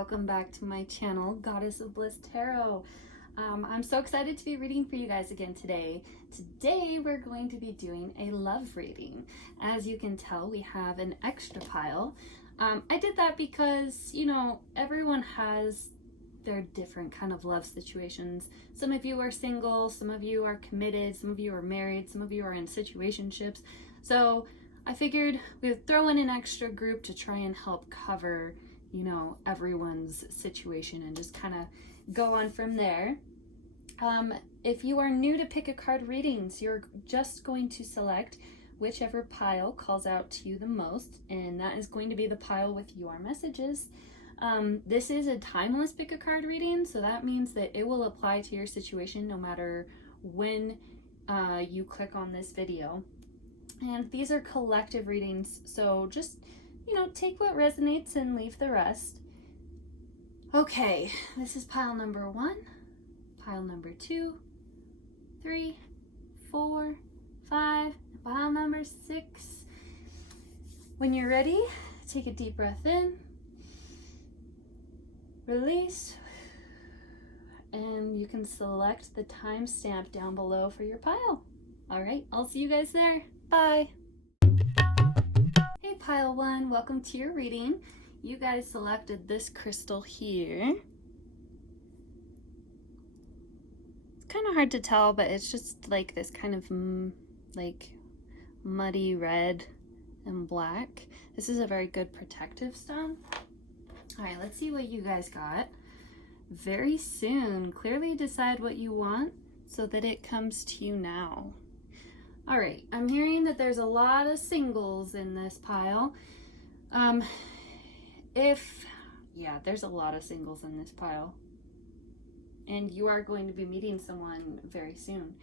welcome back to my channel, Goddess of Bliss Tarot. I'm so excited to be reading for you guys again today. Today we're going to be doing a love reading. As you can tell, we have an extra pile. I did that because, you know, everyone has their different kind of love situations. Some of you are single, some of you are committed, some of you are married, some of you are in situationships. So I figured we would throw in an extra group to try and help cover, you know, everyone's situation and just kind of go on from there. If you are new to pick a card readings, you're just going to select whichever pile calls out to you the most, and that is going to be the pile with your messages. This is a timeless pick a card reading, so that means that it will apply to your situation no matter when you click on this video. And these are collective readings, so just, you know, take what resonates and leave the rest. Okay, this is pile number 1, pile number 2, 3, 4, 5, pile number 6. When you're ready, take a deep breath in, release, and you can select the timestamp down below for your pile. All right, I'll see you guys there. Bye. Hey, pile 1, welcome to your reading. You guys selected this crystal here. It's kind of hard to tell, but it's just like this kind of like muddy red and black. This is a very good protective stone. All right, let's see what you guys got. Very soon, clearly decide what you want so that it comes to you now. All right, I'm hearing that there's a lot of singles in this pile. There's a lot of singles in this pile. And you are going to be meeting someone very soon.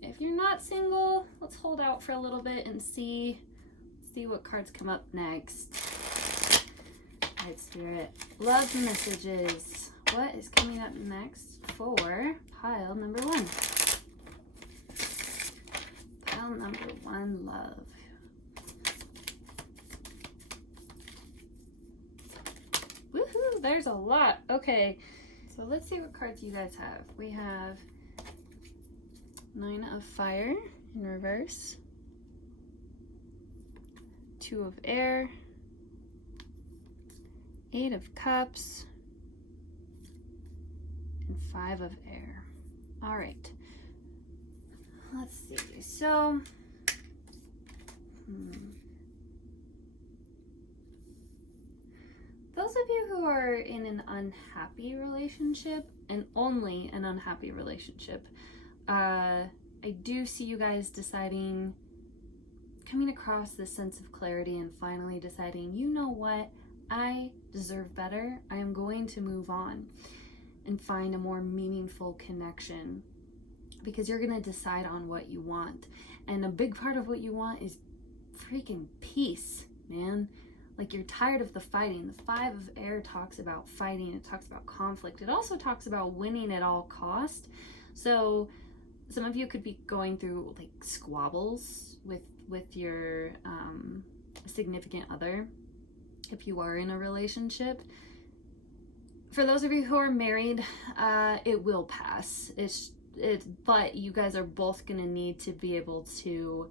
If you're not single, let's hold out for a little bit and see what cards come up next. All right, Spirit, love messages. What is coming up next for pile number 1? Pile number 1, love. Woohoo, there's a lot. Okay, so let's see what cards you guys have. We have 9 of Fire in reverse, 2 of Air, 8 of Cups, and 5 of Air. All right, let's see. So, those of you who are in an unhappy relationship, and only an unhappy relationship, I do see you guys deciding, coming across this sense of clarity and finally deciding, you know what, I deserve better. I am going to move on and find a more meaningful connection, because you're going to decide on what you want. And a big part of what you want is freaking peace, man. Like, you're tired of the fighting. The 5 of Air talks about fighting. It talks about conflict. It also talks about winning at all cost. So some of you could be going through like squabbles with your significant other if you are in a relationship. For those of you who are married, it will pass. But you guys are both gonna need to be able to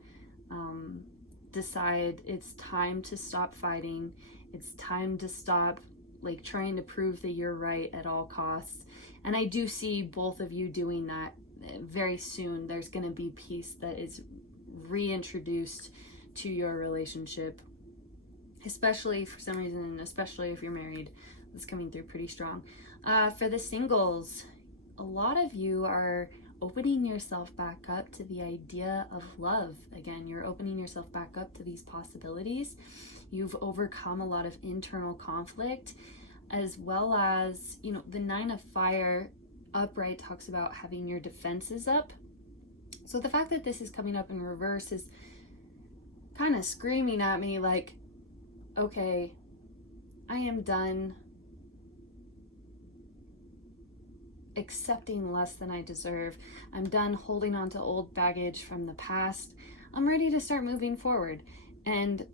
decide it's time to stop fighting. It's time to stop like trying to prove that you're right at all costs. And I do see both of you doing that very soon. There's going to be peace that is reintroduced to your relationship, especially for some reason, especially if you're married. It's coming through pretty strong. For the singles, a lot of you are opening yourself back up to the idea of love. Again, you're opening yourself back up to these possibilities. You've overcome a lot of internal conflict, as well as, you know, the 9 of Fire upright talks about having your defenses up. So the fact that this is coming up in reverse is kind of screaming at me like, okay, I am done accepting less than I deserve. I'm done holding on to old baggage from the past. I'm ready to start moving forward. And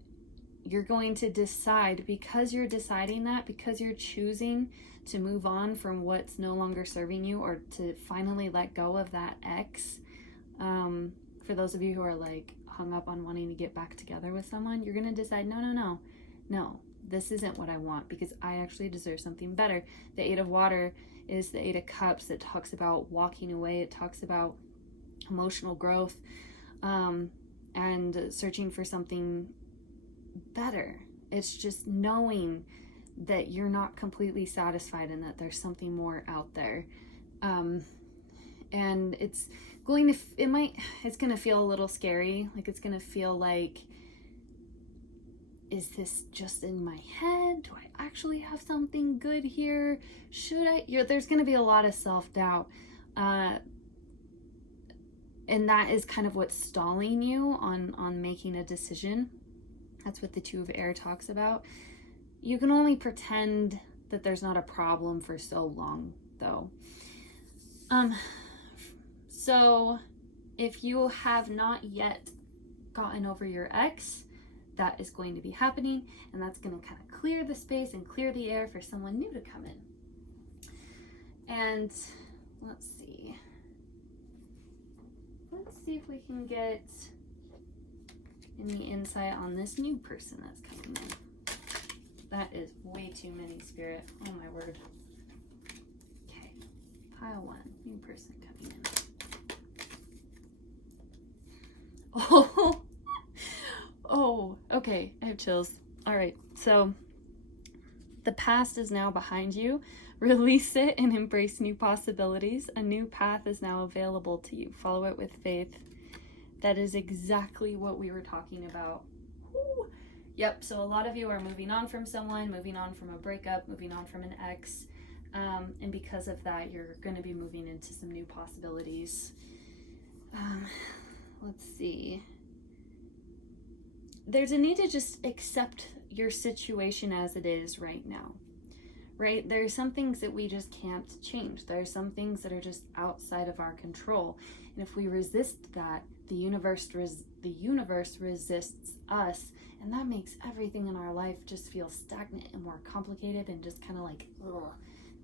you're going to decide, because you're deciding that, because you're choosing to move on from what's no longer serving you, or to finally let go of that ex. For those of you who are like hung up on wanting to get back together with someone, you're going to decide, no, this isn't what I want, because I actually deserve something better. The Eight of Water is the Eight of Cups. It talks about walking away. It talks about emotional growth, and searching for something better. It's just knowing that you're not completely satisfied and that there's something more out there. And it's going to feel a little scary. Like, it's going to feel like, is this just in my head? Do I actually have something good here? Should I? There's going to be a lot of self-doubt. And that is kind of what's stalling you on making a decision. That's what the Two of Air talks about. You can only pretend that there's not a problem for so long, though. So if you have not yet gotten over your ex, that is going to be happening, and that's going to kind of clear the space and clear the air for someone new to come in. And let's see if we can get any insight on this new person that's coming in. That is way too many, Spirit. Oh my word. Okay, pile one, new person coming in. Oh, okay, I have chills. All right, so the past is now behind you. Release it and embrace new possibilities. A new path is now available to you. Follow it with faith. That is exactly what we were talking about. Woo. Yep, so a lot of you are moving on from someone, moving on from a breakup, moving on from an ex. And because of that, you're going to be moving into some new possibilities. Let's see. There's a need to just accept your situation as it is right now, right? There are some things that we just can't change. There are some things that are just outside of our control. And if we resist that, the universe resists us, and that makes everything in our life just feel stagnant and more complicated and just kind of like, ugh,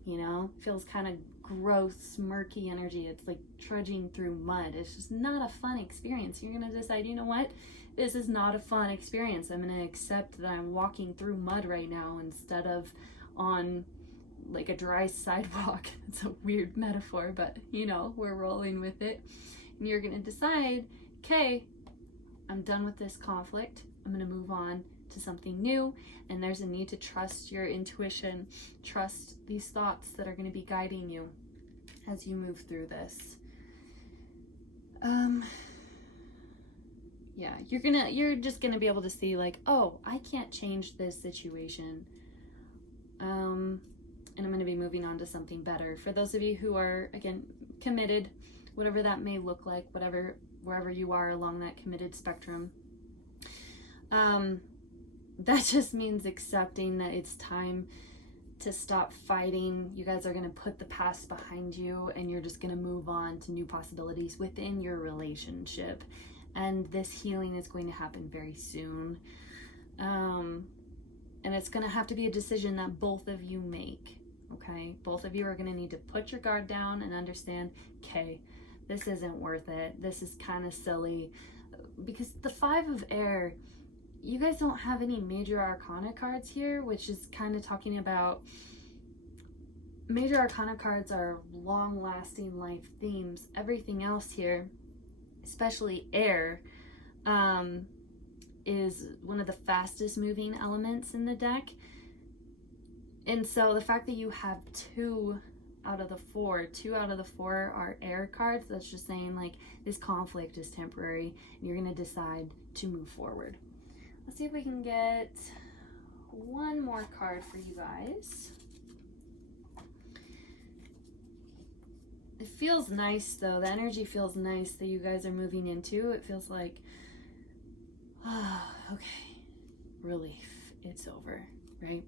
you know, feels kind of gross, murky energy. It's like trudging through mud. It's just not a fun experience. You're going to decide, you know what? This is not a fun experience. I'm going to accept that I'm walking through mud right now instead of on like a dry sidewalk. It's a weird metaphor, but you know, we're rolling with it. And you're going to decide, okay, I'm done with this conflict. I'm going to move on to something new. And there's a need to trust your intuition, trust these thoughts that are going to be guiding you as you move through this. Yeah, you're just gonna be able to see like, oh, I can't change this situation. And I'm gonna be moving on to something better. For those of you who are, again, committed, whatever that may look like, wherever you are along that committed spectrum, that just means accepting that it's time to stop fighting. You guys are gonna put the past behind you, and you're just gonna move on to new possibilities within your relationship. And this healing is going to happen very soon. And it's going to have to be a decision that both of you make, okay? Both of you are going to need to put your guard down and understand, okay, this isn't worth it. This is kind of silly. Because the Five of Air, you guys don't have any major arcana cards here, which is kind of talking about major arcana cards are long-lasting life themes. Everything else here, especially air, is one of the fastest moving elements in the deck. And so the fact that you have two out of the four are air cards, that's just saying like this conflict is temporary and you're going to decide to move forward. Let's see if we can get one more card for you guys. It feels nice though. The energy feels nice that you guys are moving into. It feels like, oh, okay, relief. It's over, right?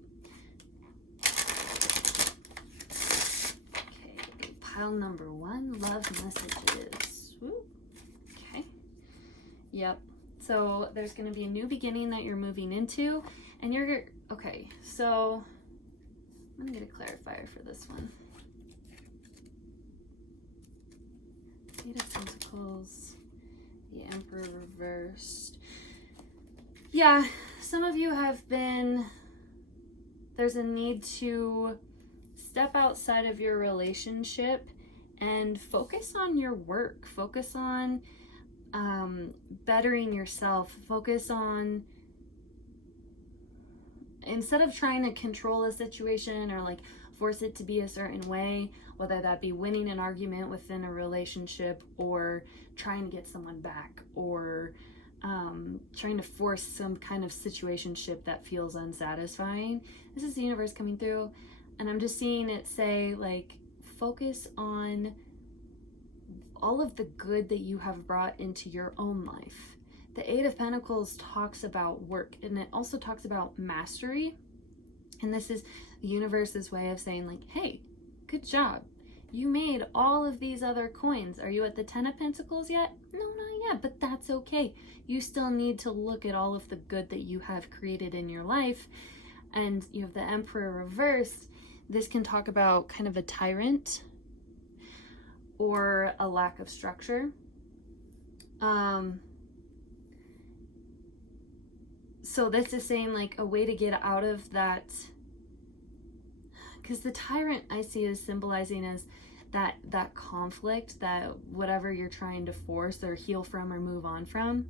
Okay, pile number one, love messages. Woo. Okay. Yep. So there's going to be a new beginning that you're moving into, and you're, okay, so I'm going to get a clarifier for this one. Eight of Pentacles, the Emperor reversed. Yeah, some of you have been, there's a need to step outside of your relationship and focus on your work, focus on bettering yourself, focus on, instead of trying to control a situation or like force it to be a certain way, whether that be winning an argument within a relationship or trying to get someone back or trying to force some kind of situationship that feels unsatisfying. This is the universe coming through, and I'm just seeing it say, like, focus on all of the good that you have brought into your own life. The Eight of Pentacles talks about work, and it also talks about mastery. And this is the universe's way of saying, like, hey, good job. You made all of these other coins. Are you at the Ten of Pentacles yet? No, not yet, but that's okay. You still need to look at all of the good that you have created in your life. And you have the Emperor reversed. This can talk about kind of a tyrant or a lack of structure. So this is saying, like, a way to get out of that, because the tyrant I see is symbolizing as that conflict, that whatever you're trying to force or heal from or move on from.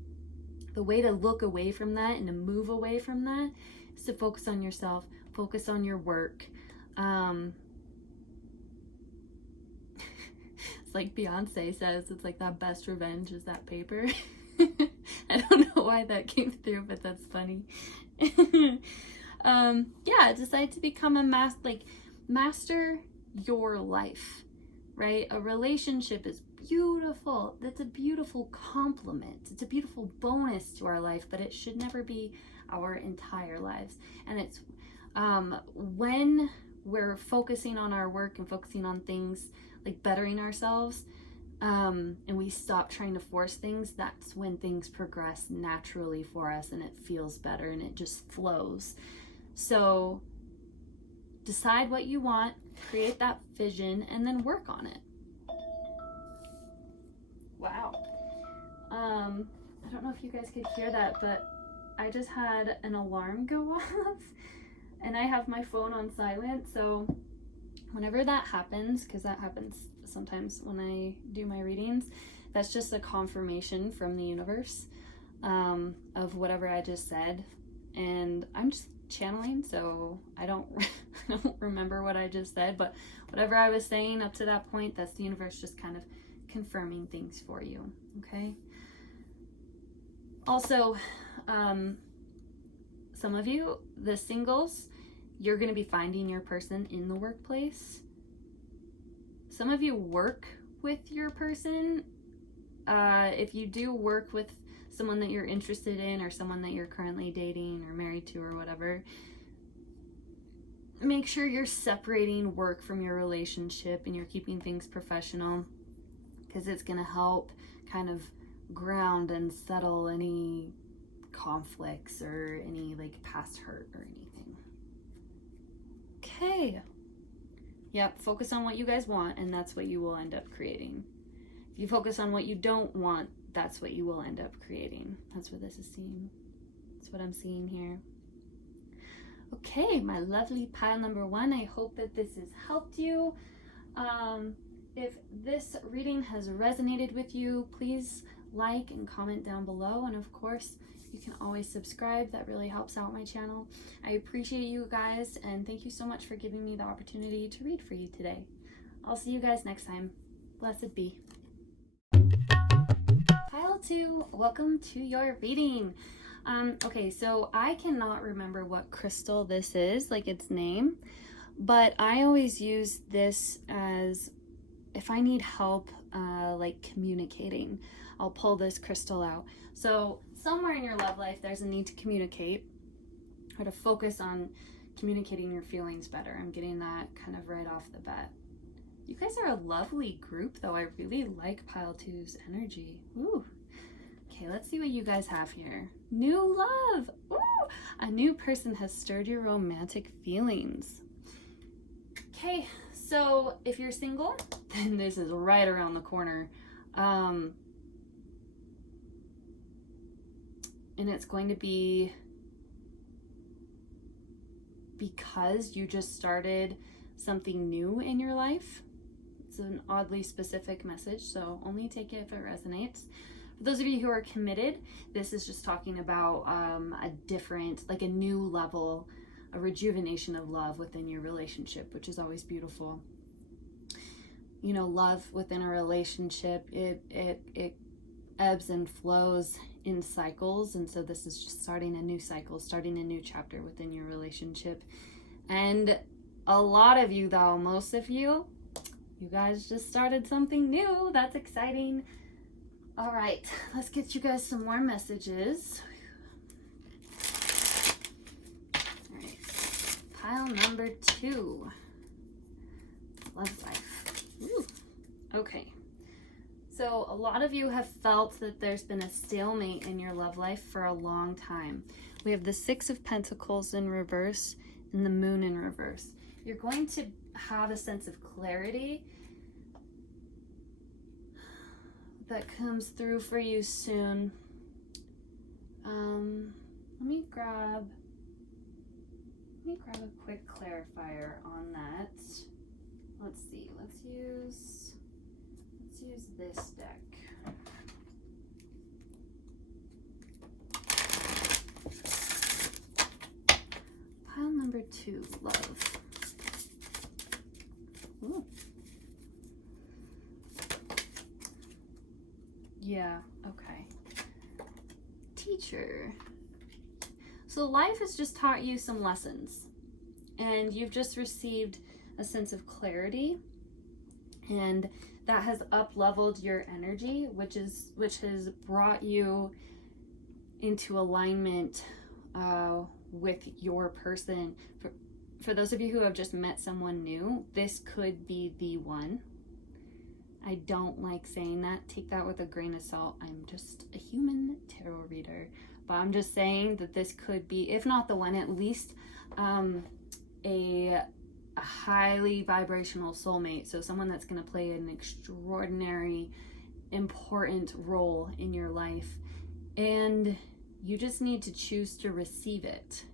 The way to look away from that and to move away from that is to focus on yourself, focus on your work. It's like Beyonce says, it's like that best revenge is that paper. I don't know why that came through, but that's funny. Yeah, decide to become a master your life, right? A relationship is beautiful. That's a beautiful compliment. It's a beautiful bonus to our life, but it should never be our entire lives. And it's when we're focusing on our work and focusing on things like bettering ourselves, and we stop trying to force things, that's when things progress naturally for us and it feels better and it just flows. So decide what you want, create that vision, and then work on it. Wow. I don't know if you guys could hear that, but I just had an alarm go off and I have my phone on silent. So whenever that happens, because that happens sometimes when I do my readings, that's just a confirmation from the universe of whatever I just said. And I'm just channeling, so I don't remember what I just said, but whatever I was saying up to that point, that's the universe just kind of confirming things for you, okay? Also, some of you, the singles, you're going to be finding your person in the workplace. Some of you work with your person. If you do work with someone that you're interested in or someone that you're currently dating or married to or whatever, make sure you're separating work from your relationship and you're keeping things professional, because it's going to help kind of ground and settle any conflicts or any like past hurt or anything. Okay. Yep, focus on what you guys want, and that's what you will end up creating. If you focus on what you don't want, that's what you will end up creating. That's what this is seeing. That's what I'm seeing here. Okay, my lovely pile number one, I hope that this has helped you. If this reading has resonated with you, please like and comment down below. And of course, you can always subscribe. That really helps out my channel. I appreciate you guys, and thank you so much for giving me the opportunity to read for you today. I'll see you guys next time. Blessed be. Pile 2, welcome to your reading. Okay, so I cannot remember what crystal this is, like its name, but I always use this as if I need help, like communicating, I'll pull this crystal out. So somewhere in your love life, there's a need to communicate or to focus on communicating your feelings better. I'm getting that kind of right off the bat. You guys are a lovely group, though. I really like Pile 2's energy. Ooh. Okay, let's see what you guys have here. New love. Ooh, a new person has stirred your romantic feelings. Okay, so if you're single, then this is right around the corner. And it's going to be because you just started something new in your life. It's an oddly specific message, so only take it if it resonates. For those of you who are committed, this is just talking about a different, like a new level, a rejuvenation of love within your relationship, which is always beautiful. You know, love within a relationship, it ebbs and flows in cycles, and so this is just starting a new cycle, starting a new chapter within your relationship. And a lot of you, though, most of you guys just started something new. That's exciting. All right, let's get you guys some more messages. All right, pile number 2, love life. Ooh. Okay, so a lot of you have felt that there's been a stalemate in your love life for a long time. We have the 6 of Pentacles in reverse and the Moon in reverse. You're going to have a sense of clarity that comes through for you soon. Let me grab a quick clarifier on that. Let's see, let's use this deck. Pile number 2, love. Ooh. Yeah, okay. Teacher. So life has just taught you some lessons, and you've just received a sense of clarity, and that has up-leveled your energy, which has brought you into alignment with your person. For those of you who have just met someone new, this could be the one. I don't like saying that. Take that with a grain of salt. I'm just a human tarot reader. But I'm just saying that this could be, if not the one, at least a highly vibrational soulmate. So someone that's going to play an extraordinary, important role in your life. And you just need to choose to receive it.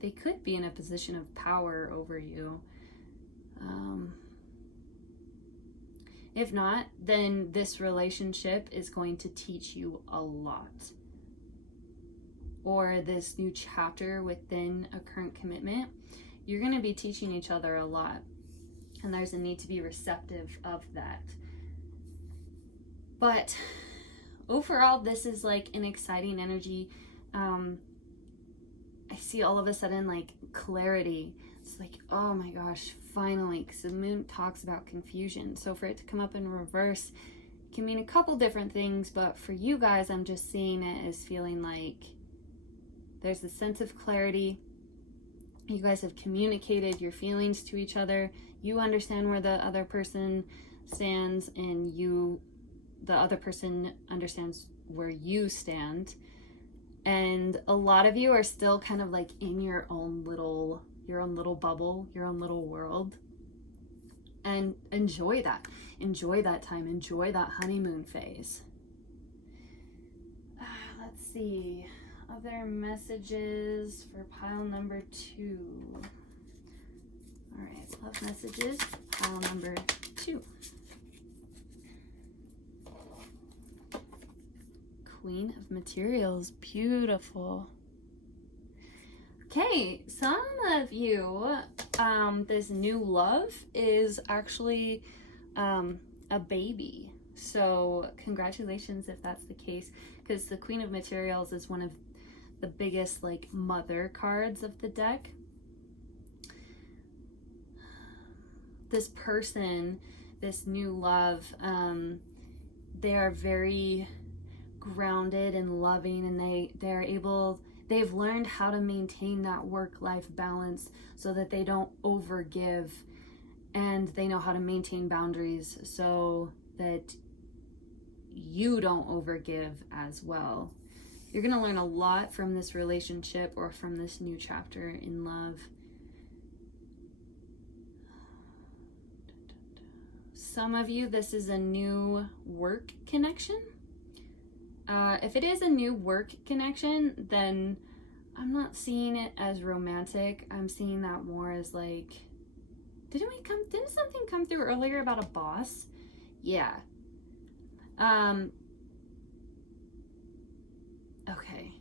They could be in a position of power over you. If not, then this relationship is going to teach you a lot. Or this new chapter within a current commitment, you're going to be teaching each other a lot. And there's a need to be receptive of that. But overall, this is like an exciting energy. I see all of a sudden like clarity. It's like, oh my gosh, finally, because the moon talks about confusion. So for it to come up in reverse can mean a couple different things, but for you guys, I'm just seeing it as feeling like there's a sense of clarity. You guys have communicated your feelings to each other. You understand where the other person stands, and the other person understands where you stand. And a lot of you are still kind of like in your own little bubble, your own little world. And enjoy that. Enjoy that time. Enjoy that honeymoon phase. Let's see. Other messages for pile number 2. All right, love messages, pile number 2. Queen of Materials, beautiful. Okay, some of you, this new love is actually a baby. So congratulations if that's the case, because the Queen of Materials is one of the biggest like mother cards of the deck. This person, this new love, they are very grounded and loving, and they've learned how to maintain that work-life balance so that they don't overgive, and they know how to maintain boundaries so that you don't overgive as well. You're going to learn a lot from this relationship or from this new chapter in love. Some of you, this is a new work connection. If it is a new work connection, then I'm not seeing it as romantic. I'm seeing that more as like, didn't something come through earlier about a boss? Yeah. Okay,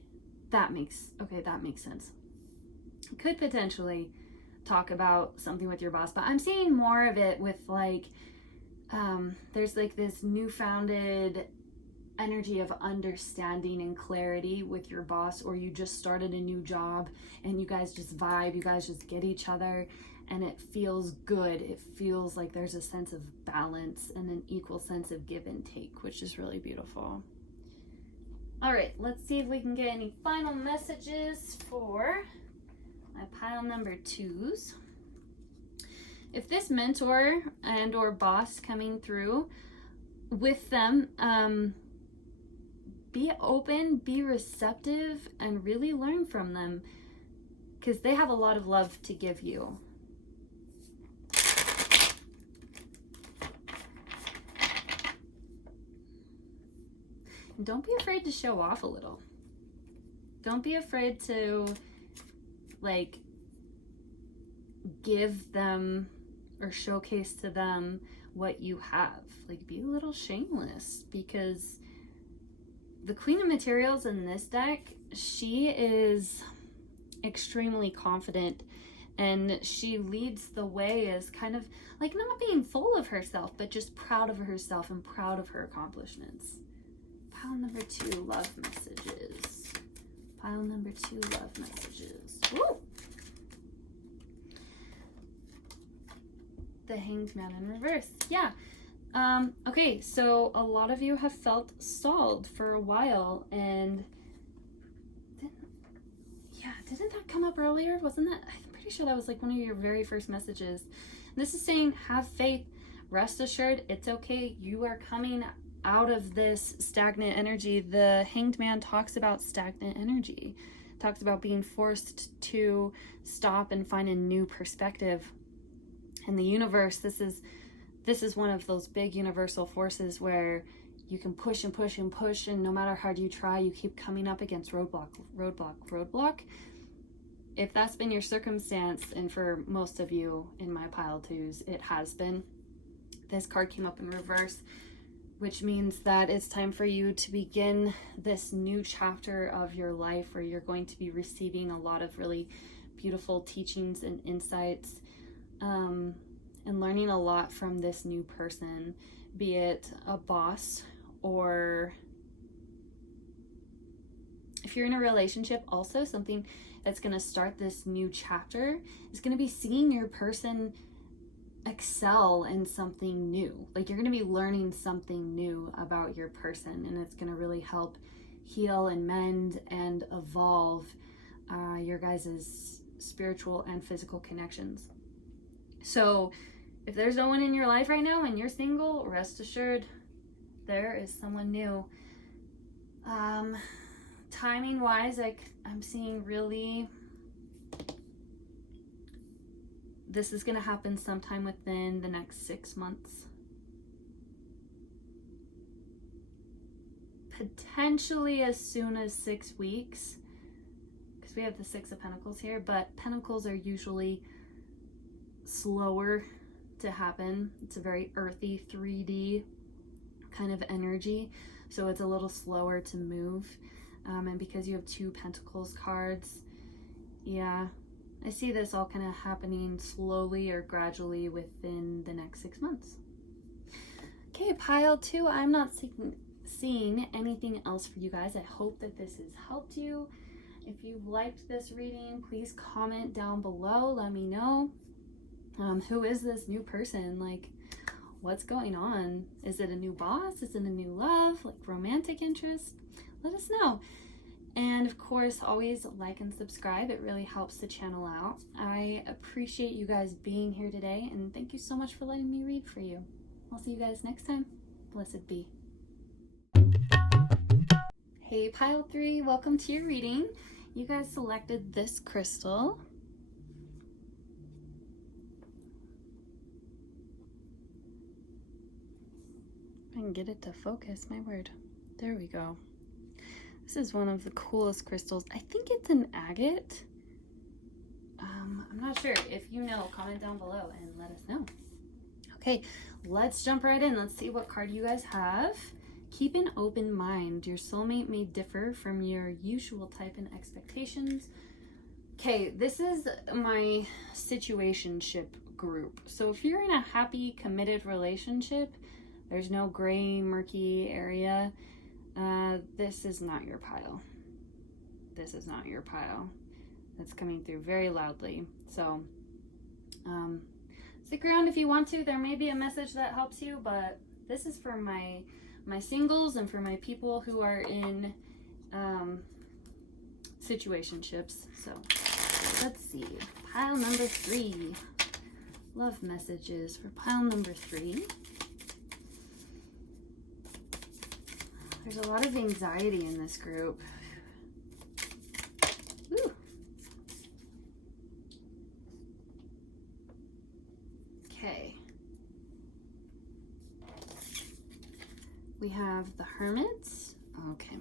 that makes sense. Could potentially talk about something with your boss, but I'm seeing more of it with like, there's like this newfounded energy of understanding and clarity with your boss, or you just started a new job and you guys just vibe, you guys just get each other, and it feels good. It feels like there's a sense of balance and an equal sense of give and take, which is really beautiful. All right, let's see if we can get any final messages for my pile number 2s. If this mentor and or boss coming through, with them, be open, be receptive, and really learn from them, because they have a lot of love to give you. And don't be afraid to show off a little. Don't be afraid to like give them or showcase to them what you have. Like, be a little shameless, because the Queen of Materials in this deck, she is extremely confident, and she leads the way as kind of like not being full of herself, but just proud of herself and proud of her accomplishments. Pile number 2, love messages. Pile number 2, love messages. Woo! The Hanged Man in reverse. Yeah. Okay, so a lot of you have felt stalled for a while, and didn't that come up earlier? Wasn't that? I'm pretty sure that was like one of your very first messages. This is saying, have faith, rest assured, it's okay. You are coming out of this stagnant energy. The Hanged Man talks about stagnant energy, talks about being forced to stop and find a new perspective. In the universe, this is one of those big universal forces where you can push and push and push, and no matter how hard you try, you keep coming up against roadblock. If that's been your circumstance, and for most of you in my pile 2s, it has been. This card came up in reverse, which means that it's time for you to begin this new chapter of your life where you're going to be receiving a lot of really beautiful teachings and insights, and learning a lot from this new person, be it a boss, or if you're in a relationship, also something that's going to start this new chapter is going to be seeing your person excel in something new. Like, you're going to be learning something new about your person, and it's going to really help heal and mend and evolve your guys' spiritual and physical connections. So if there's no one in your life right now and you're single, rest assured there is someone new. Timing wise, I'm seeing really, this is going to happen sometime within the next 6 months. Potentially as soon as 6 weeks, because we have the 6 of Pentacles here, but Pentacles are usually slower to happen. It's a very earthy 3D kind of energy, so it's a little slower to move. And because you have 2 Pentacles cards, yeah, I see this all kind of happening slowly or gradually within the next 6 months. Okay, pile 2, I'm not seeing anything else for you guys. I hope that this has helped you. If you've liked this reading, please comment down below. Let me know. Who is this new person? Like, what's going on? Is it a new boss? Is it a new love? Like, romantic interest? Let us know. And of course, always like and subscribe. It really helps the channel out. I appreciate you guys being here today, and thank you so much for letting me read for you. I'll see you guys next time. Blessed be. Hey pile 3, welcome to your reading. You guys selected this crystal. I can get it to focus, my word. There we go. This is one of the coolest crystals. I think it's an agate. I'm not sure. If you know, comment down below and let us know. Okay, let's jump right in. Let's see what card you guys have. Keep an open mind. Your soulmate may differ from your usual type and expectations. Okay, this is my situationship group. So if you're in a happy, committed relationship, there's no gray, murky area, this is not your pile. This is not your pile. That's coming through very loudly. So stick around if you want to. There may be a message that helps you, but this is for my singles and for my people who are in situationships. So let's see. Pile number 3. Love messages for pile number 3. There's a lot of anxiety in this group. Ooh. Okay. We have the Hermit. Okay.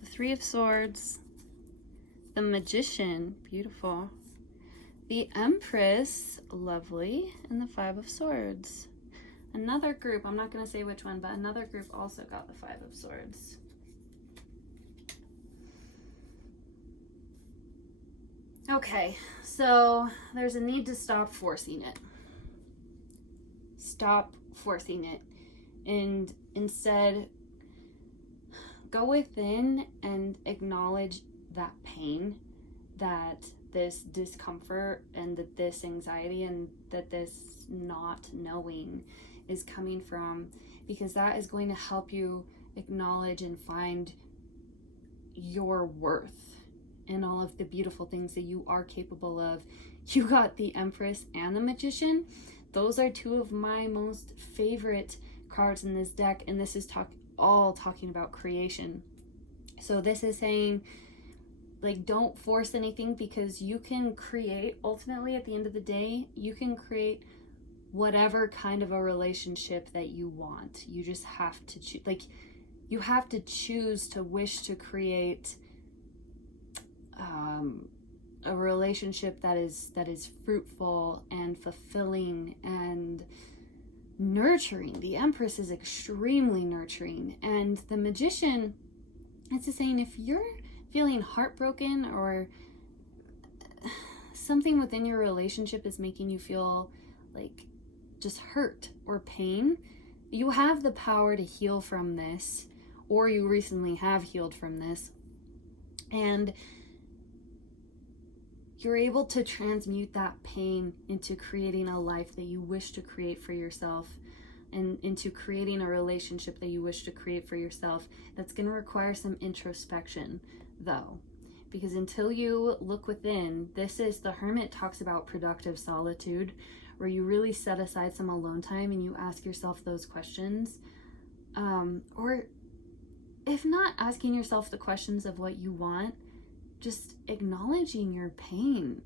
The Three of Swords. The Magician. Beautiful. The Empress. Lovely. And the Five of Swords. Another group, I'm not going to say which one, but another group also got the Five of Swords. Okay, so there's a need to stop forcing it. Stop forcing it. And instead, go within and acknowledge that pain, that this discomfort, and that this anxiety, and that this not knowing is coming from, because that is going to help you acknowledge and find your worth and all of the beautiful things that you are capable of. You got the Empress and the Magician. Those are two of my most favorite cards in this deck, and this is all talking about creation. So this is saying, like, don't force anything, because you can create, ultimately at the end of the day, you can create whatever kind of a relationship that you want. You just have to choose, like, you have to choose to wish to create a relationship that is fruitful and fulfilling and nurturing. The Empress is extremely nurturing, and the Magician, it's just saying, if you're feeling heartbroken or something within your relationship is making you feel like just hurt or pain, you have the power to heal from this, or you recently have healed from this, and you're able to transmute that pain into creating a life that you wish to create for yourself, and into creating a relationship that you wish to create for yourself. That's going to require some introspection, though, because until you look within, the Hermit talks about productive solitude, where you really set aside some alone time and you ask yourself those questions, or if not asking yourself the questions of what you want, just acknowledging your pain,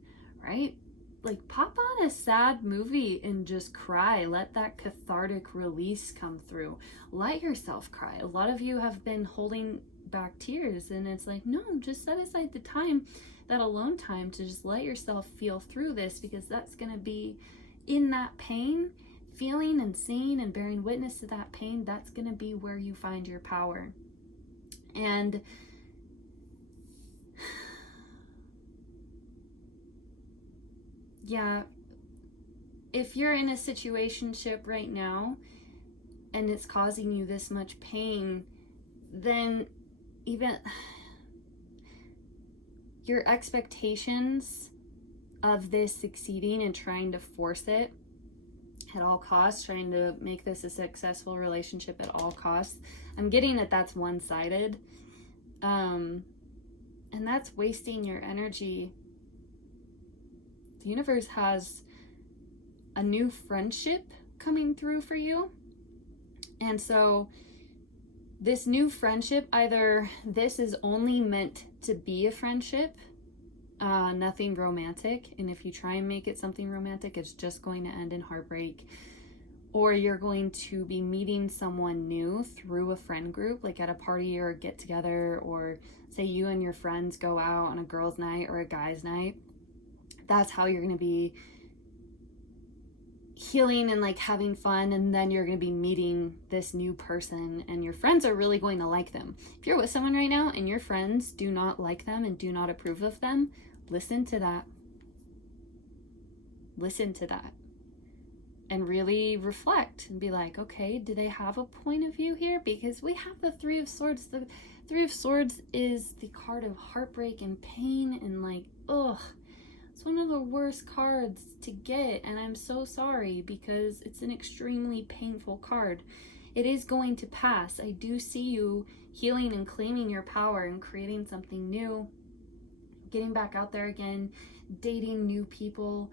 right? Like, pop on a sad movie and just cry. Let that cathartic release come through. Let yourself cry. A lot of you have been holding back tears, and it's like, no, just set aside the time, that alone time, to just let yourself feel through this, because that's going to be in that pain, feeling and seeing and bearing witness to that pain. That's going to be where you find your power. And yeah, if you're in a situationship right now and it's causing you this much pain, then even your expectations of this succeeding and trying to force it at all costs, trying to make this a successful relationship at all costs, I'm getting that that's one-sided, and that's wasting your energy. The universe has a new friendship coming through for you, and so This new friendship, either this is only meant to be a friendship, nothing romantic, and if you try and make it something romantic, it's just going to end in heartbreak. Or you're going to be meeting someone new through a friend group, like at a party or a get together, or say you and your friends go out on a girls' night or a guys' night. That's how you're going to be healing and like having fun, and then you're going to be meeting this new person, and your friends are really going to like them. If you're with someone right now and your friends do not like them and do not approve of them, listen to that. Listen to that. And really reflect and be like, okay, do they have a point of view here? Because we have the Three of Swords. The Three of Swords is the card of heartbreak and pain and like, ugh. It's one of the worst cards to get, and I'm so sorry because it's an extremely painful card. It is going to pass. I do see you healing and claiming your power and creating something new, getting back out there again, dating new people.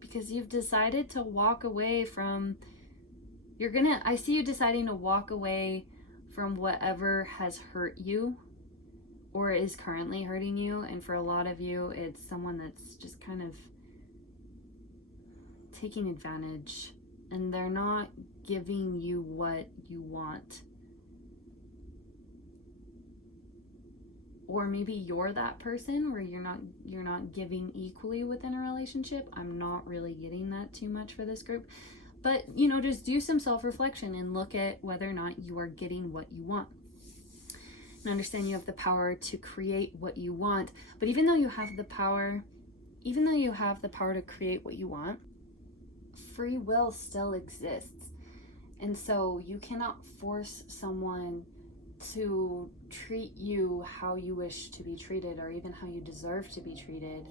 Because you've decided to walk away from, I see you deciding to walk away from whatever has hurt you or is currently hurting you. And for a lot of you, it's someone that's just kind of taking advantage and they're not giving you what you want. Or maybe you're that person where you're not giving equally within a relationship. I'm not really getting that too much for this group. But, just do some self-reflection and look at whether or not you are getting what you want. And understand you have the power to create what you want. But even though you have the power to create what you want, free will still exists. And so you cannot force someone to treat you how you wish to be treated or even how you deserve to be treated.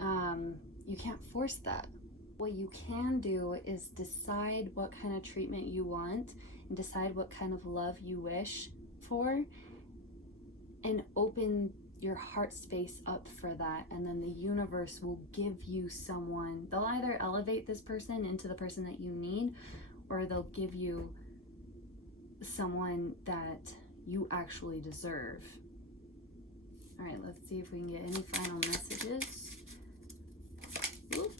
You can't force that. What you can do is decide what kind of treatment you want and decide what kind of love you wish for and open your heart space up for that, and then the universe will give you someone. They'll either elevate this person into the person that you need, or they'll give you someone that you actually deserve. All right, let's see if we can get any final messages. Ooh.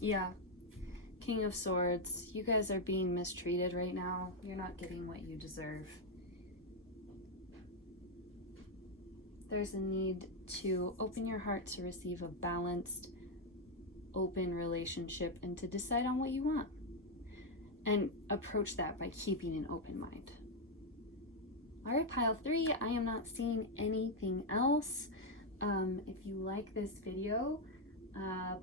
Yeah, King of Swords. You guys are being mistreated right now. You're not getting what you deserve. There's a need to open your heart to receive a balanced, open relationship and to decide on what you want. And approach that by keeping an open mind. All right, pile 3, I am not seeing anything else. If you like this video,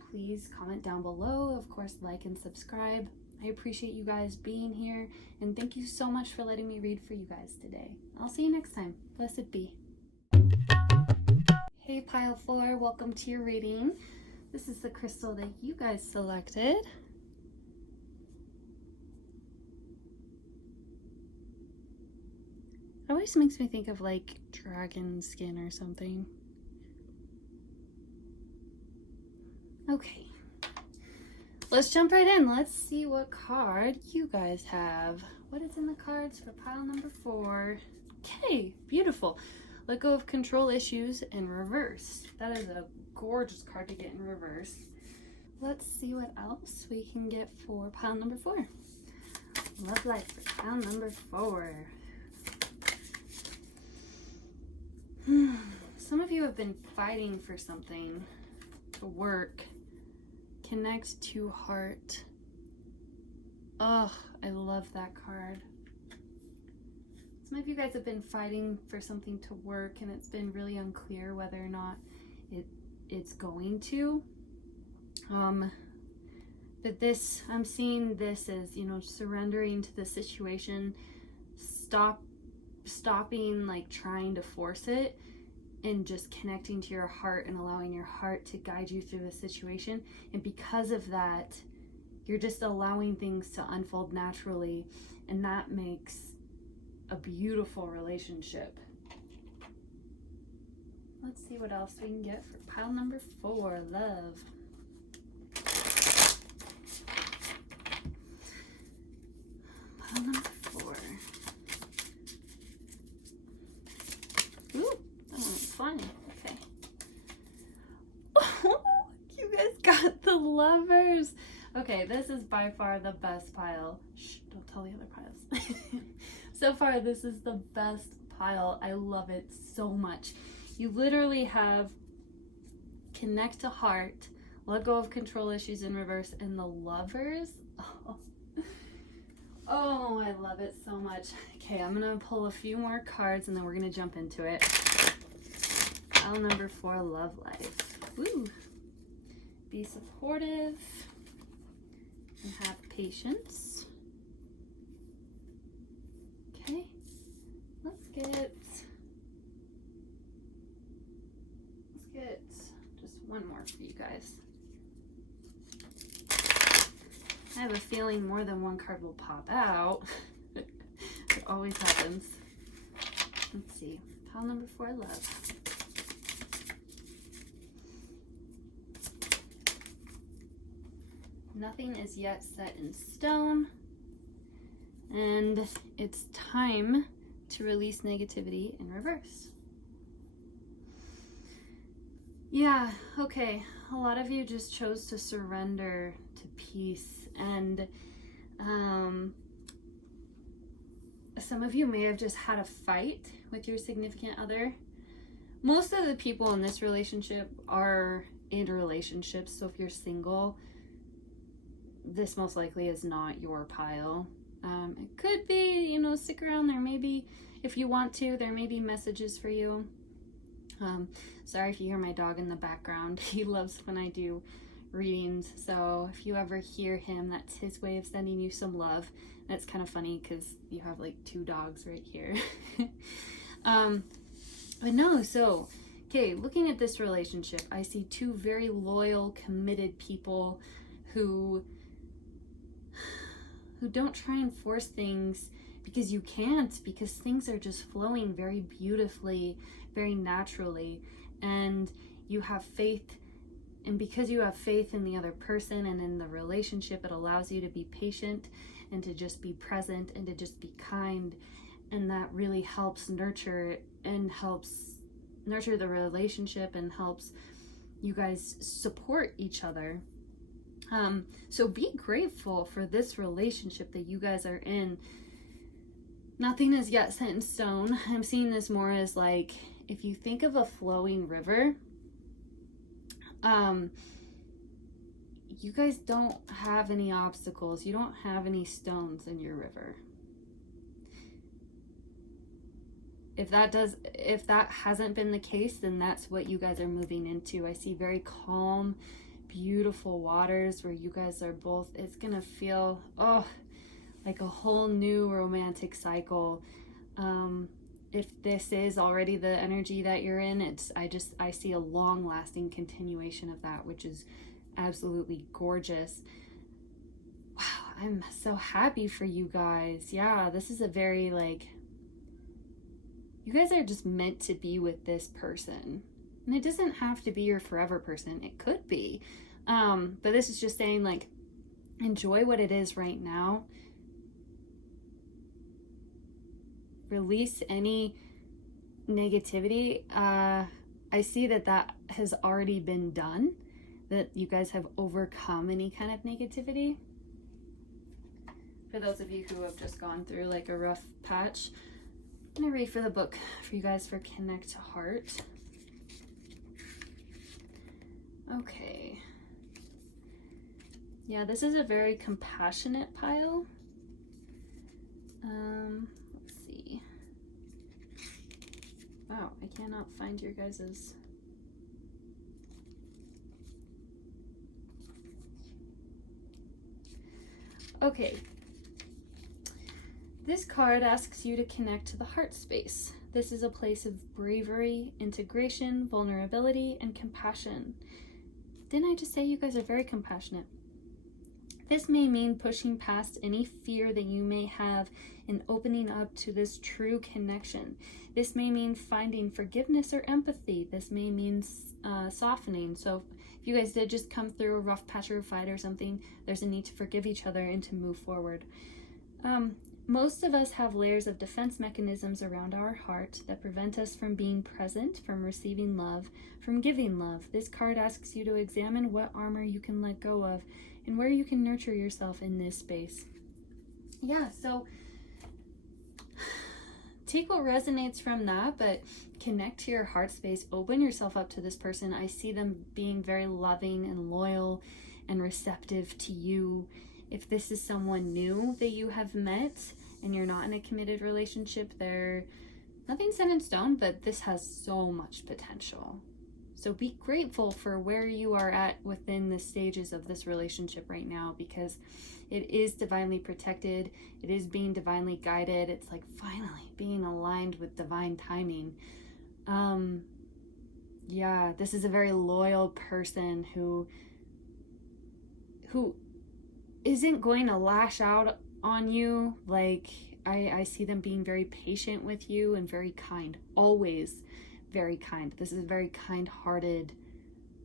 please comment down below. Of course, like and subscribe. I appreciate you guys being here, and thank you so much for letting me read for you guys today. I'll see you next time. Blessed be. Hey, pile 4, welcome to your reading. This is the crystal that you guys selected. It always makes me think of like dragon skin or something. Okay, let's jump right in. Let's see what card you guys have. What is in the cards for pile number 4? Okay, beautiful. Let go of control issues in reverse. That is a gorgeous card to get in reverse. Let's see what else we can get for pile number 4. Love life for pile number 4. Some of you have been fighting for something to work. Connect to heart. Oh, I love that card. Some of you guys have been fighting for something to work, and it's been really unclear whether or not it's going to. But this, I'm seeing this as, surrendering to the situation, stopping like trying to force it, and just connecting to your heart and allowing your heart to guide you through the situation. And because of that, you're just allowing things to unfold naturally, and that makes a beautiful relationship. Let's see what else we can get for pile number 4, love. Pile number 4. Ooh, that one's flying. Okay. Oh, you guys got the Lovers. Okay, this is by far the best pile. Shh, don't tell the other piles. So far, this is the best pile. I love it so much. You literally have connect to heart, let go of control issues in reverse, and the Lovers. Oh, I love it so much. Okay, I'm gonna pull a few more cards and then we're gonna jump into it. Pile number 4, love life. Woo! Be supportive and have patience. Okay, let's get just one more for you guys. I have a feeling more than one card will pop out. It always happens. Let's see. Pile number 4, love. Nothing is yet set in stone. And it's time to release negativity in reverse. Yeah, okay. A lot of you just chose to surrender to peace. And some of you may have just had a fight with your significant other. Most of the people in this relationship are in relationships, so if you're single, this most likely is not your pile. It could be, you know, stick around. There may be, if you want to, there may be messages for you. Sorry if you hear my dog in the background. He loves when I do readings, so if you ever hear him, that's his way of sending you some love. That's kind of funny because you have like 2 dogs right here. But no, so okay, looking at this relationship, I see 2 very loyal, committed people who don't try and force things because you can't, because things are just flowing very beautifully, very naturally, and you have faith. And because you have faith in the other person and in the relationship, it allows you to be patient and to just be present and to just be kind. And that really helps nurture the relationship and helps you guys support each other. So be grateful for this relationship that you guys are in. Nothing is yet set in stone. I'm seeing this more as like, if you think of a flowing river, you guys don't have any obstacles. You don't have any stones in your river. If that hasn't been the case, then that's what you guys are moving into. I see very calm, beautiful waters where you guys are both, it's gonna feel, like a whole new romantic cycle. If this is already the energy that you're in, I see a long lasting continuation of that, which is absolutely gorgeous. Wow, I'm so happy for you guys. Yeah, this is a very like, you guys are just meant to be with this person. And it doesn't have to be your forever person. It could be. But this is just saying like, enjoy what it is right now. Release any negativity. I see that has already been done, that you guys have overcome any kind of negativity. For those of you who have just gone through like a rough patch, I'm gonna read for the book for you guys for Connect to Heart. Okay. Yeah, this is a very compassionate pile. Let's see. Wow, I cannot find your guys's. Okay. This card asks you to connect to the heart space. This is a place of bravery, integration, vulnerability, and compassion. Didn't I just say you guys are very compassionate? This may mean pushing past any fear that you may have and opening up to this true connection. This may mean finding forgiveness or empathy. This may mean softening. So if you guys did just come through a rough patch or a fight or something, there's a need to forgive each other and to move forward. most of us have layers of defense mechanisms around our heart that prevent us from being present, from receiving love, from giving love. This card asks you to examine what armor you can let go of and where you can nurture yourself in this space. Yeah, so take what resonates from that, but connect to your heart space. Open yourself up to this person. I see them being very loving and loyal and receptive to you. If this is someone new that you have met and you're not in a committed relationship, they're nothing set in stone, but this has so much potential. So be grateful for where you are at within the stages of this relationship right now, because it is divinely protected. It is being divinely guided. It's like finally being aligned with divine timing. Yeah, this is a very loyal person who isn't going to lash out on you. Like, I see them being very patient with you and very kind, always very kind. This is a very kind-hearted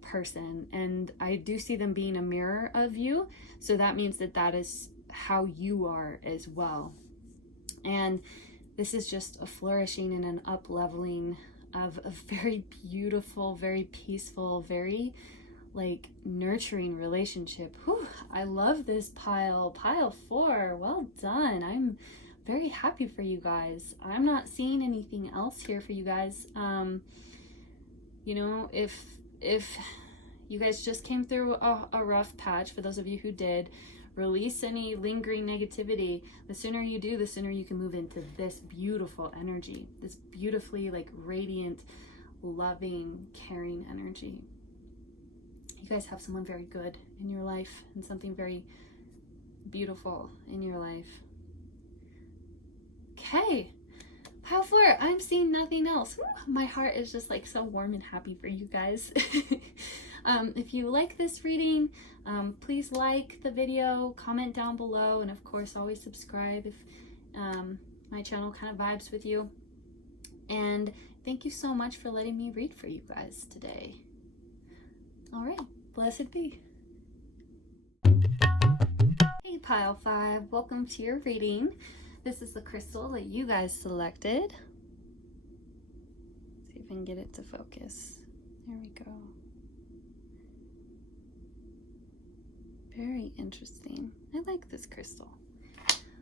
person, and I do see them being a mirror of you, so that means that that is how you are as well. And this is just a flourishing and an up-leveling of a very beautiful, very peaceful, very like nurturing relationship. Whew, I love this pile 4. Well done. I'm very happy for you guys. I'm not seeing anything else here for you guys. You know, if you guys just came through a rough patch, for those of you who did, release any lingering negativity. The sooner you do, the sooner you can move into this beautiful energy, this beautifully like radiant, loving, caring energy. You guys have someone very good in your life and something very beautiful in your life. Okay, pile 4, I'm seeing nothing else. Whew, my heart is just like so warm and happy for you guys. If you like this reading, please like the video, comment down below, and of course always subscribe if my channel kind of vibes with you. And thank you so much for letting me read for you guys today. All right, blessed be. Hey pile 5, welcome to your reading. This is the crystal that you guys selected. Let's see if I can get it to focus. There we go. Very interesting. I like this crystal.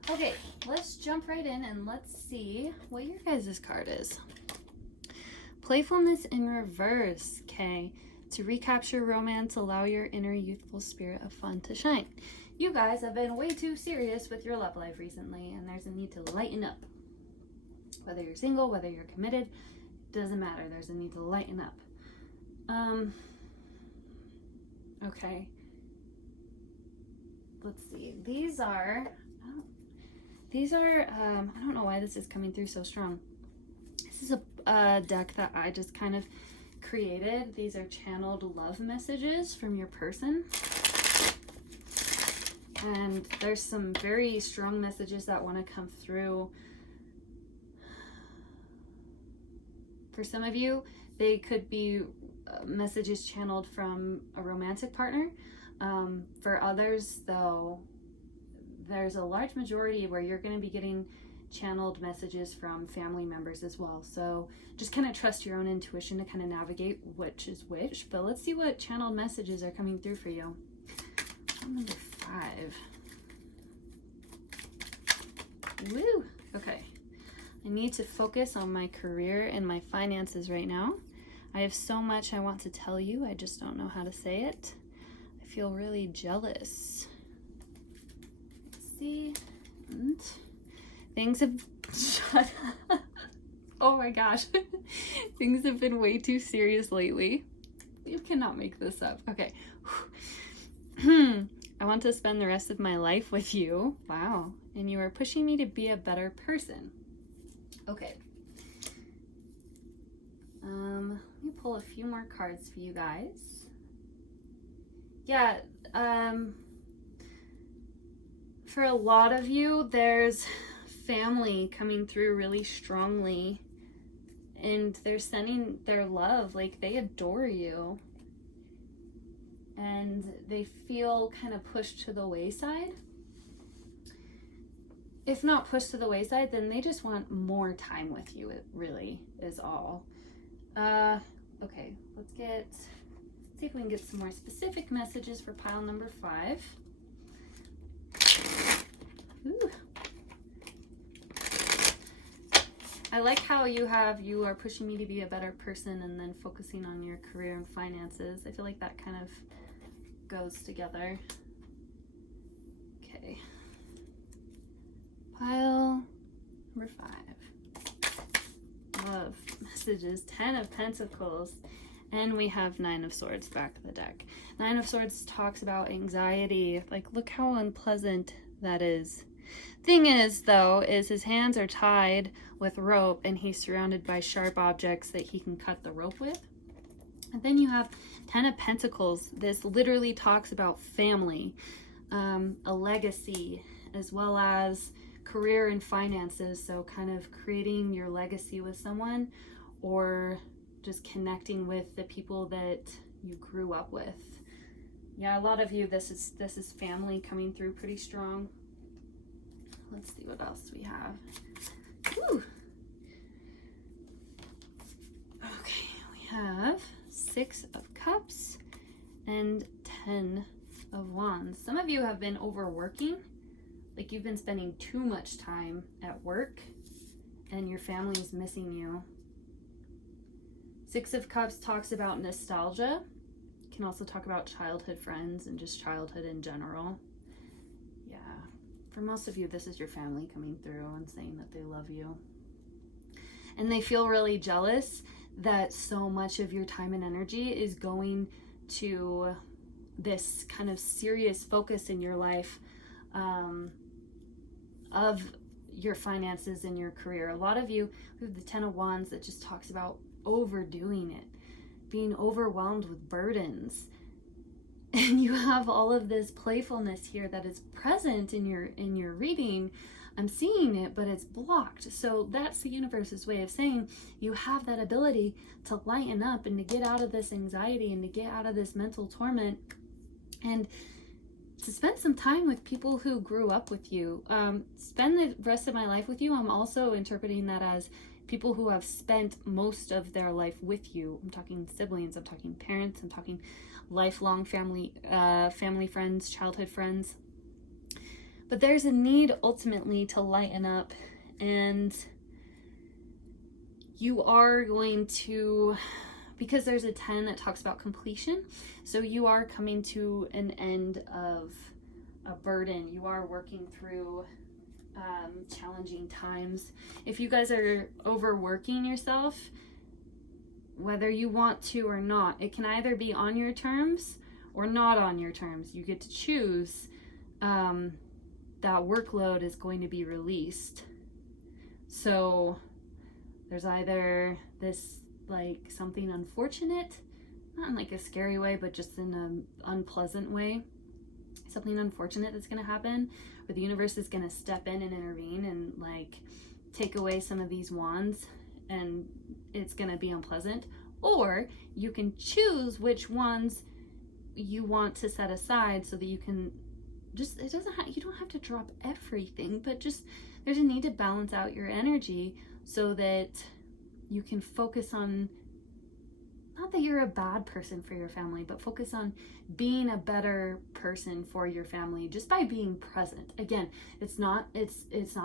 Okay, let's jump right in and let's see what your guys' card is. Playfulness in reverse. Okay. To recapture romance, allow your inner youthful spirit of fun to shine. You guys have been way too serious with your love life recently, and there's a need to lighten up. Whether you're single, whether you're committed, doesn't matter. There's a need to lighten up. Okay. Let's see. These are, I don't know why this is coming through so strong. This is a deck that I just kind of created. These are channeled love messages from your person. And there's some very strong messages that want to come through. For some of you, they could be messages channeled from a romantic partner. For others, though, there's a large majority where you're going to be getting channeled messages from family members as well. So just kind of trust your own intuition to kind of navigate which is which. But let's see what channeled messages are coming through for you. Number 5. Woo! Okay. I need to focus on my career and my finances right now. I have so much I want to tell you. I just don't know how to say it. I feel really jealous. Let's see. And things have shut up. Oh my gosh. Things have been way too serious lately. You cannot make this up. Okay. I want to spend the rest of my life with you. Wow. And you are pushing me to be a better person. Okay. Let me pull a few more cards for you guys. Yeah, for a lot of you, there's family coming through really strongly, and they're sending their love, like they adore you, and they feel kind of pushed to the wayside. if not pushed to the wayside, then they just want more time with you. It really is all. Okay, let's see if we can get some more specific messages for pile number 5. Ooh. I like how you are pushing me to be a better person and then focusing on your career and finances. I feel like that kind of goes together. Okay. Pile number 5. Love messages. 10 of Pentacles. And we have 9 of Swords back of the deck. 9 of Swords talks about anxiety. Like, look how unpleasant that is. Thing is, though, is his hands are tied with rope and he's surrounded by sharp objects that he can cut the rope with. And then you have 10 of Pentacles. This literally talks about family, a legacy, as well as career and finances. So kind of creating your legacy with someone, or just connecting with the people that you grew up with. Yeah, a lot of you, this is family coming through pretty strong. Let's see what else we have. Woo. Okay, we have 6 of Cups and 10 of Wands. Some of you have been overworking, like you've been spending too much time at work and your family is missing you. 6 of Cups talks about nostalgia. It can also talk about childhood friends and just childhood in general. Yeah, for most of you, this is your family coming through and saying that they love you. And they feel really jealous that so much of your time and energy is going to this kind of serious focus in your life of your finances and your career. A lot of you have the 10 of Wands that just talks about overdoing it, being overwhelmed with burdens. And you have all of this playfulness here that is present in your reading. I'm seeing it, but it's blocked. So that's the universe's way of saying you have that ability to lighten up and to get out of this anxiety and to get out of this mental torment and to spend some time with people who grew up with you. Spend the rest of my life with you. I'm also interpreting that as people who have spent most of their life with you. I'm talking siblings, I'm talking parents, I'm talking lifelong family friends, childhood friends. But there's a need ultimately to lighten up, and you are going to, because there's a 10 that talks about completion, so you are coming to an end of a burden. You are working through challenging times. If you guys are overworking yourself, whether you want to or not, it can either be on your terms or not on your terms. You get to choose. That workload is going to be released. So there's either this, like, something unfortunate, not in like a scary way, but just in an unpleasant way, something unfortunate that's going to happen, where the universe is going to step in and intervene and like take away some of these wands, and it's going to be unpleasant. Or you can choose which ones you want to set aside so that you can just, it doesn't have, you don't have to drop everything, but just there's a need to balance out your energy so that you can focus on, not that you're a bad person for your family, but focus on being a better person for your family just by being present. Again, it's not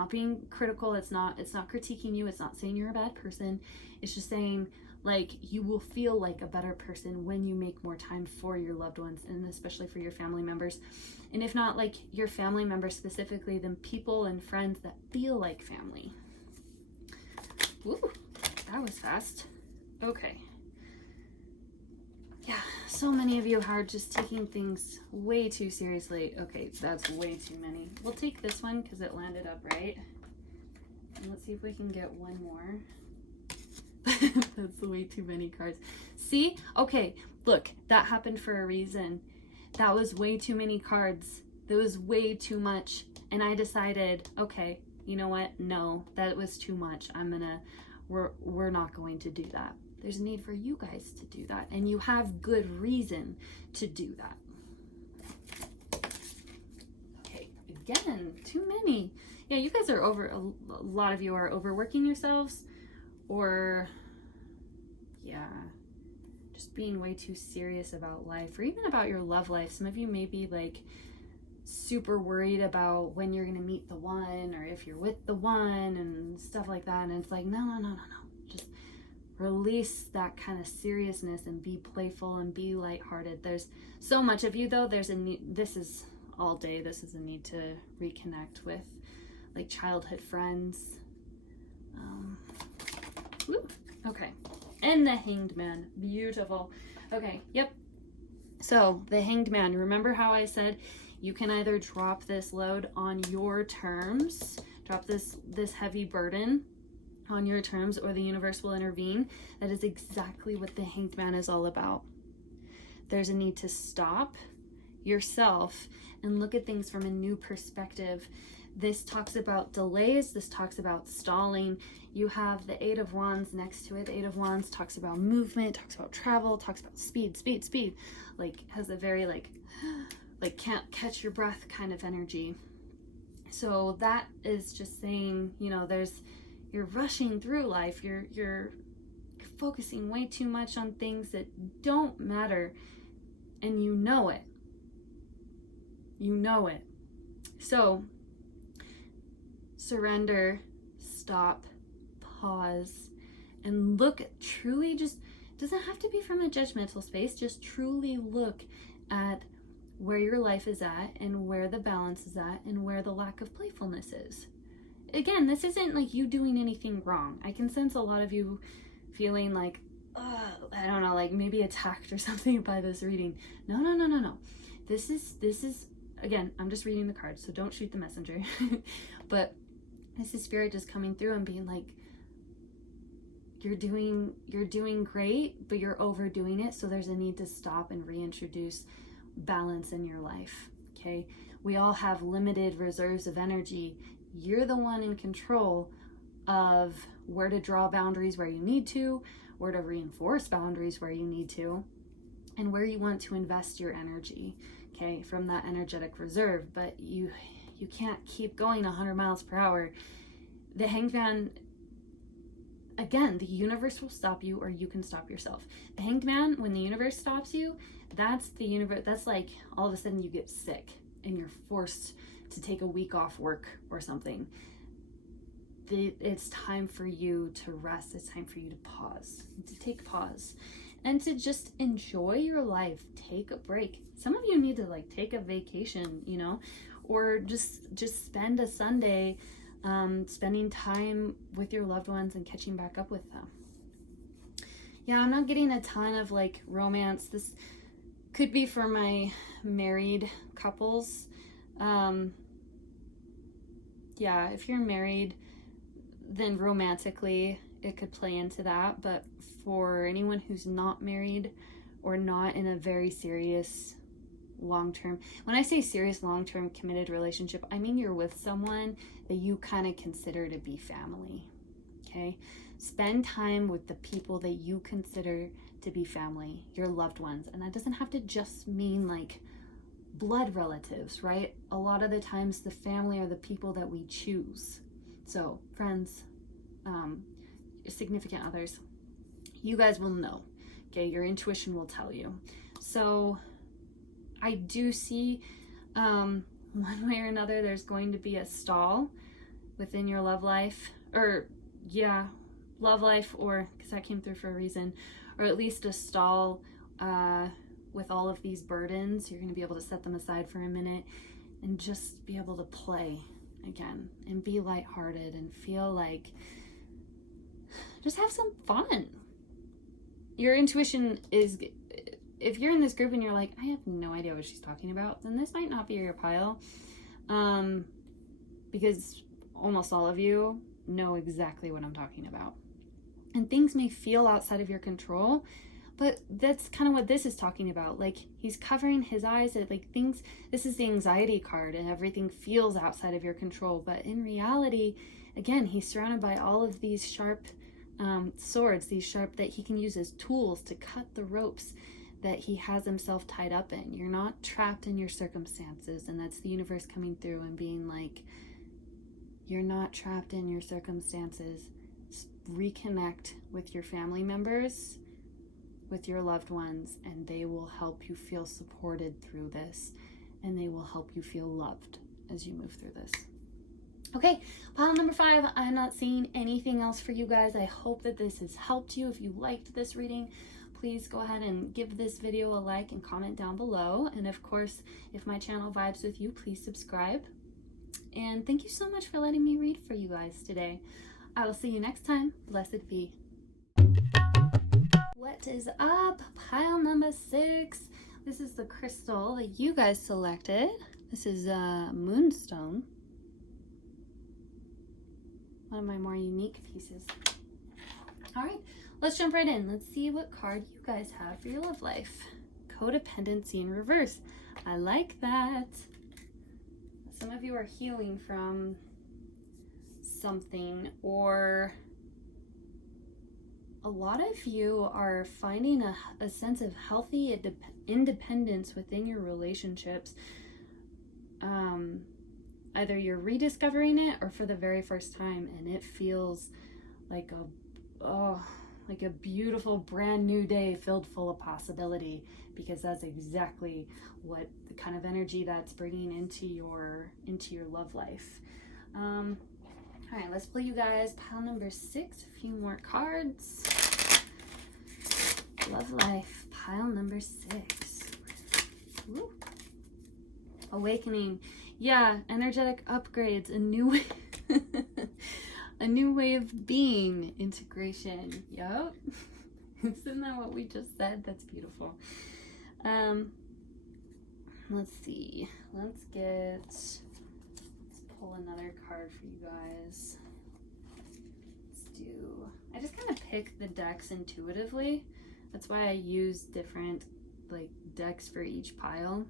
being critical, it's not critiquing you, it's not saying you're a bad person. It's just saying, like, you will feel like a better person when you make more time for your loved ones, and especially for your family members. And if not like your family members specifically, then people and friends that feel like family. Ooh, that was fast. Okay. Yeah, so many of you are just taking things way too seriously. Okay, that's way too many. We'll take this one because it landed up right. And let's see if we can get one more. That's way too many cards. See? Okay, look, that happened for a reason. That was way too many cards. There was way too much. And I decided, okay, you know what? No, that was too much. We're not going to do that. There's a need for you guys to do that. And you have good reason to do that. Okay, again, too many. Yeah, you guys are a lot of you are overworking yourselves, or yeah, just being way too serious about life, or even about your love life. Some of you may be like super worried about when you're gonna meet the one, or if you're with the one and stuff like that. And it's like, no. Just release that kind of seriousness and be playful and be lighthearted. There's so much of you though. There's a need. This is all day. This is a need to reconnect with like childhood friends. Okay. And the Hanged Man. Beautiful. Okay. Yep. So the Hanged Man. Remember how I said you can either drop this load on your terms, drop this heavy burden on your terms, or the universe will intervene. That is exactly what the Hanged Man is all about. There's a need to stop yourself and look at things from a new perspective. This talks about delays. This talks about stalling. You have the Eight of Wands next to it. The Eight of Wands talks about movement, talks about travel, talks about speed. Like has a very like can't catch your breath kind of energy. So that is just saying, you know, you're rushing through life. You're focusing way too much on things that don't matter, and you know it. So surrender, stop, pause, and look at truly. Just doesn't have to be from a judgmental space. Just truly look at where your life is at, and where the balance is at, and where the lack of playfulness is. Again, this isn't like you doing anything wrong. I can sense a lot of you feeling like, I don't know, like maybe attacked or something by this reading. No. This is, again, I'm just reading the cards, so don't shoot the messenger. But this is spirit just coming through and being like, you're doing great, but you're overdoing it. So there's a need to stop and reintroduce balance in your life. Okay. We all have limited reserves of energy. You're the one in control of where to draw boundaries where you need to, where to reinforce boundaries where you need to, and where you want to invest your energy, okay, from that energetic reserve. But you can't keep going 100 miles per hour. The Hanged Man, again, the universe will stop you, or you can stop yourself. The Hanged Man, when the universe stops you, that's the universe. That's like all of a sudden you get sick and you're forced to take a week off work or something. It's time for you to rest. It's time for you to pause, to take pause, and to just enjoy your life. Take a break. Some of you need to like take a vacation, you know, or just spend a Sunday spending time with your loved ones and catching back up with them. Yeah, I'm not getting a ton of like romance. This could be for my married couples. Yeah, if you're married, then romantically it could play into that. But for anyone who's not married or not in a very serious long-term, when I say serious long-term committed relationship, I mean you're with someone that you kind of consider to be family. Okay, spend time with the people that you consider to be family, your loved ones. And that doesn't have to just mean like blood relatives, right? A lot of the times the family are the people that we choose. So friends, significant others, you guys will know. Okay, your intuition will tell you. So I do see one way or another there's going to be a stall within your love life, or love life, or because that came through for a reason, or at least a stall with all of these burdens. You're going to be able to set them aside for a minute and just be able to play again and be lighthearted and feel like just have some fun. Your intuition is, if you're in this group and you're like, I have no idea what she's talking about, then this might not be your pile, because almost all of you know exactly what I'm talking about. And things may feel outside of your control, but that's kind of what this is talking about. Like, he's covering his eyes at like things. This is the anxiety card, and everything feels outside of your control. But in reality, again, he's surrounded by all of these sharp swords, that he can use as tools to cut the ropes that he has himself tied up in. You're not trapped in your circumstances, and that's the universe coming through and being like, You're not trapped in your circumstances. Reconnect with your family members, with your loved ones, and they will help you feel supported through this, and they will help you feel loved as you move through this. Okay, pile number 5. I'm not seeing anything else for you guys. I hope that this has helped you. If you liked this reading, please go ahead and give this video a like and comment down below. And of course, if my channel vibes with you, please subscribe. And thank you so much for letting me read for you guys today. I will see you next time. Blessed be. What is up? Pile number 6. This is the crystal that you guys selected. This is Moonstone. One of my more unique pieces. All right, let's jump right in. Let's see what card you guys have for your love life. Codependency in reverse. I like that. Some of you are healing from something, or a lot of you are finding a sense of healthy independence within your relationships. Either you're rediscovering it or for the very first time, and it feels like a beautiful brand new day filled full of possibility, because that's exactly what the kind of energy that's bringing into your love life. All right, let's play you guys pile number 6, a few more cards. Love life, pile number 6. Ooh. Awakening. Yeah, energetic upgrades, a new way, a new way of being, integration. Yup. Isn't that what we just said? That's beautiful. Let's see. Let's pull another card for you guys. I just kind of pick the decks intuitively. That's why I use different decks for each pile.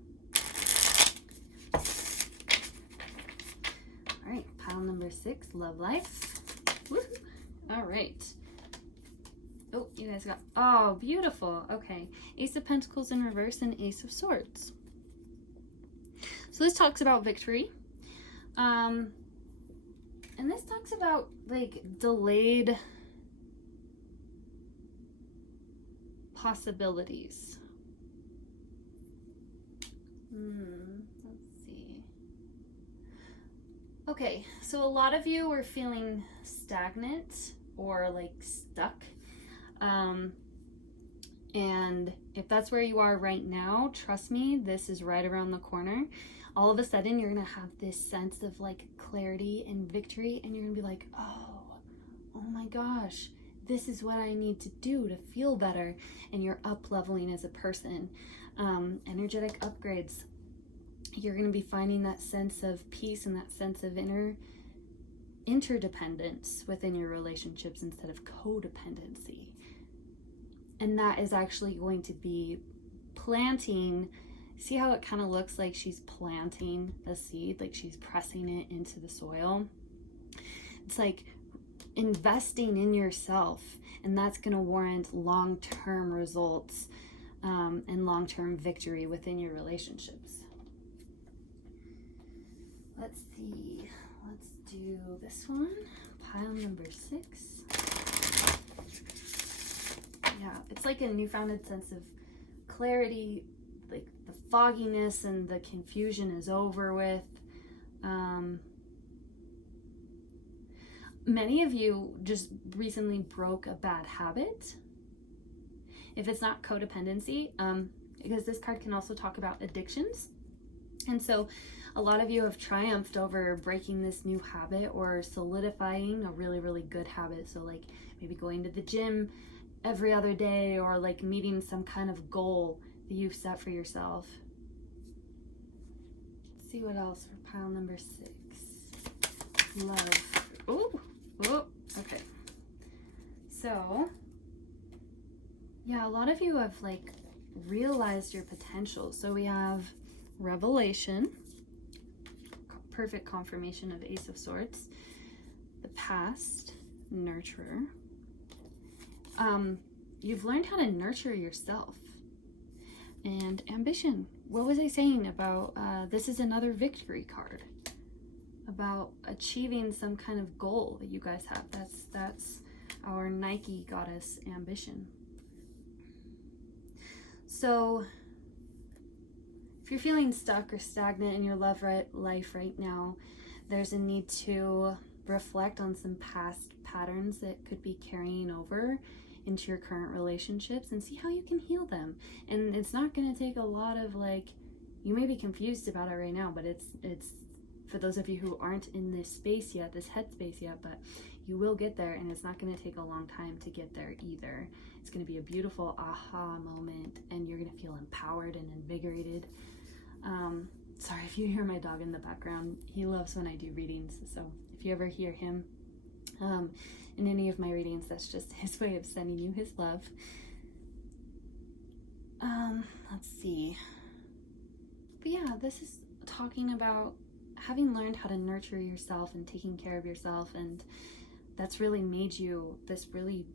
All right, pile number 6, love life. Woo-hoo. All right. Oh, you guys got, oh, beautiful. Okay, Ace of Pentacles in reverse and Ace of Swords. So this talks about victory. And this talks about delayed possibilities. Let's see. Okay, so a lot of you are feeling stagnant or stuck. And if that's where you are right now, trust me, this is right around the corner. All of a sudden, you're gonna have this sense of clarity and victory, and you're gonna be like, oh my gosh, this is what I need to do to feel better. And you're up leveling as a person. Energetic upgrades. You're gonna be finding that sense of peace and that sense of interdependence within your relationships instead of codependency. And that is actually going to be planting. See how it kind of looks like she's planting a seed, like she's pressing it into the soil? It's like investing in yourself, and that's going to warrant long-term results and long-term victory within your relationships. Let's see. Let's do this one. Pile number 6. Yeah, it's like a newfound sense of clarity. The fogginess and the confusion is over with. Many of you just recently broke a bad habit. If it's not codependency, because this card can also talk about addictions. And so a lot of you have triumphed over breaking this new habit or solidifying a really, really good habit. So maybe going to the gym every other day, or meeting some kind of goal that you've set for yourself. Let's see what else for pile number 6. Love. Ooh. Okay. So, yeah, a lot of you have realized your potential. So we have revelation, perfect confirmation of Ace of Swords, the past, nurturer. You've learned how to nurture yourself. And ambition. What was I saying about this is another victory card? about achieving some kind of goal that you guys have. That's our Nike goddess ambition. So if you're feeling stuck or stagnant in your love life right now, there's a need to reflect on some past patterns that could be carrying over into your current relationships and see how you can heal them. And it's not going to take a lot of, like, you may be confused about it right now, but it's for those of you who aren't in this space yet, this headspace yet, but you will get there, and it's not going to take a long time to get there either. It's going to be a beautiful aha moment, and you're going to feel empowered and invigorated. Sorry if you hear my dog in the background. He loves when I do readings, so if you ever hear him in any of my readings, that's just his way of sending you his love. Let's see. But yeah, this is talking about having learned how to nurture yourself and taking care of yourself, and that's really made you this really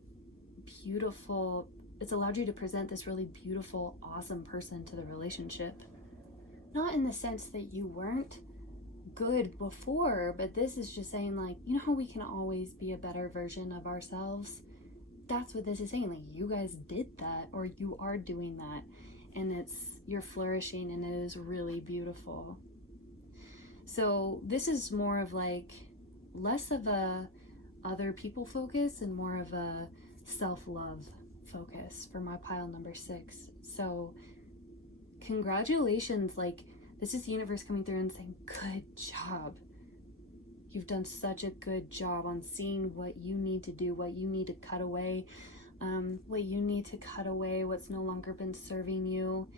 beautiful, it's allowed you to present this really beautiful, awesome person to the relationship. Not in the sense that you weren't good before, but this is just saying, like, you know how we can always be a better version of ourselves? That's what this is saying. Like, you guys did that, or you are doing that, and you're flourishing, and it is really beautiful. So this is more of like less of a other people focus and more of a self-love focus for my pile number 6. So congratulations, like, this is the universe coming through and saying, good job. You've done such a good job on seeing what you need to do, what you need to cut away, what's no longer been serving you.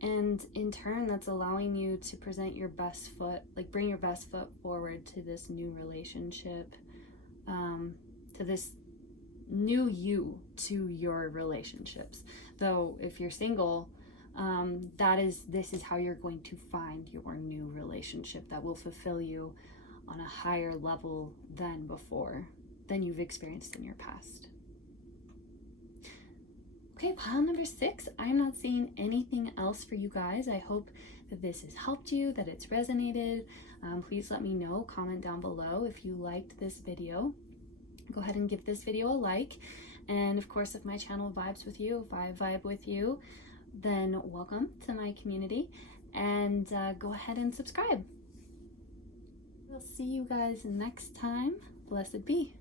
And in turn, that's allowing you to present your best foot, like bring your best foot forward to this new relationship, to this new you, to your relationships. Though if you're single, this is how you're going to find your new relationship that will fulfill you on a higher level than you've experienced in your past. Okay, pile number 6, I'm not seeing anything else for you guys. I hope that this has helped you, that it's resonated. Please let me know, comment down below if you liked this video. Go ahead and give this video a like. And of course, if my channel vibes with you, if I vibe with you, then welcome to my community, and go ahead and subscribe. We'll see you guys next time. Blessed be.